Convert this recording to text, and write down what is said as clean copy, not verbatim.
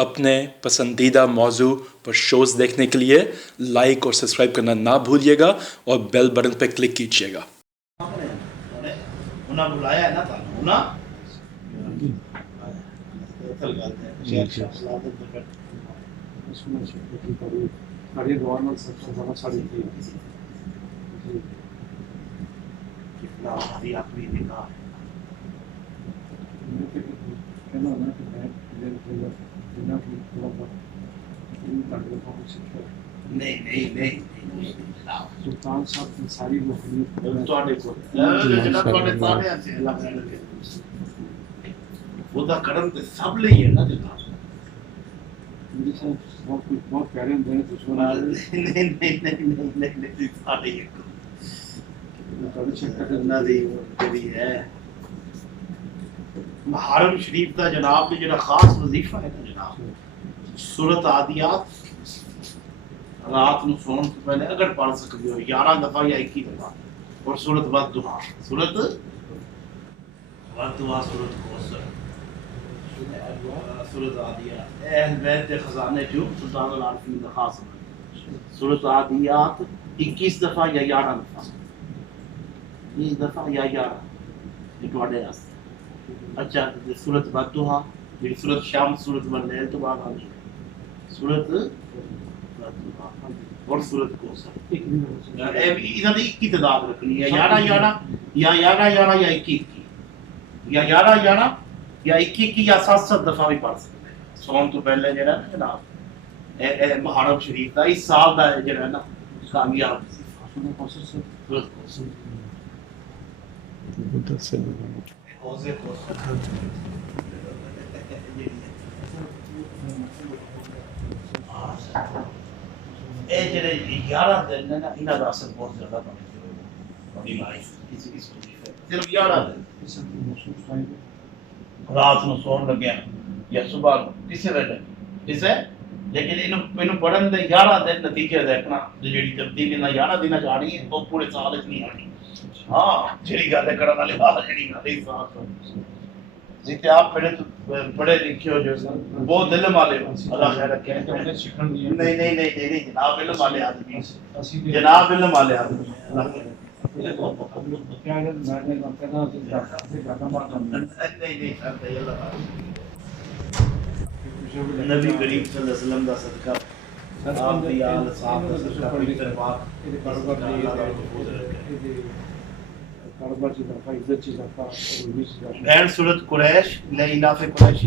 اپنے پسندیدہ موضوع پر شوز دیکھنے کے لیے لائک اور سبسکرائب کرنا نہ بھولیے گا اور بیل بٹن پہ کلک کیجیے گا. انہاں بلایا ہے نا تانوں نا ساری گورنمنٹ سب سے زیادہ ساری تھی کتنا ہماری اپنی نگاہ نہیں نہیں نہیں سلطان صاحب کی ساری خدا کرم تے سب لئی ہے نا جناب بہت پیارے ہوں گے محرم شریف کا جناب جڑا خاص وظیفہ ہے نا جناب سورۃ عادیات رات نو سون سے پہلے اگر پڑھ سکتے ہو 11 دفعہ یا 21 دفعہ اور سورۃ والضحیٰ سورۃ والضحیٰ سورۃ کوثر سورۃ عادیات اہل بیت کے خزانے جو سلطان العارفین کا خاص ہے سورۃ عادیات 21 دفعہ یا 11 دفعہ 20 دفعہ یا 11 یہ تواڈے واسطے اچھا سورۃ والضحیٰ یہ سورۃ شام سورۃ واللیل تو بعد آنی ہے سورۃ اور سورۃ کوثر انہاں دی ایک تعداد رکھنی ہے 11 11 یا 11 11 یا 21 یا 11 11 یا 21 یا 7 دفعہ بھی پڑھ سکتے ہیں سون تو پہلے جڑا نا جناب اے محرم شریف دا اس سال دا جڑا نا کامیاب سورۃ کوثر حوض کوثر اے جڑے 11 دن نا انہاں دا اثر بہت زیادہ بڑی لائف اس صرف 11 دن رات نو سون لگیا یا صبح کسی ویلے کسے لیکن انہوں پڑھن دے 11 دن نتیجے دیکھنا جڑی تبدیلی نہ 11 دن جانی ہے وہ پورے سال وچ نہیں آنی ہاں جڑی گل کرن والے جڑی گل صاف جتے آپ پڑھے لکھے ہو جو بہت علم والے اللہ خیر رکھے نہیں نہیں نہیں جناب علم والے آدمی جناب علم والے آدمی اللہ خیر نبی کریم صلی اللہ علیہ وسلم دا صدقہ آپ دی آل صاحب دا صدقہ پوتر پاک بہن سورۃ قریش لإلاف قریش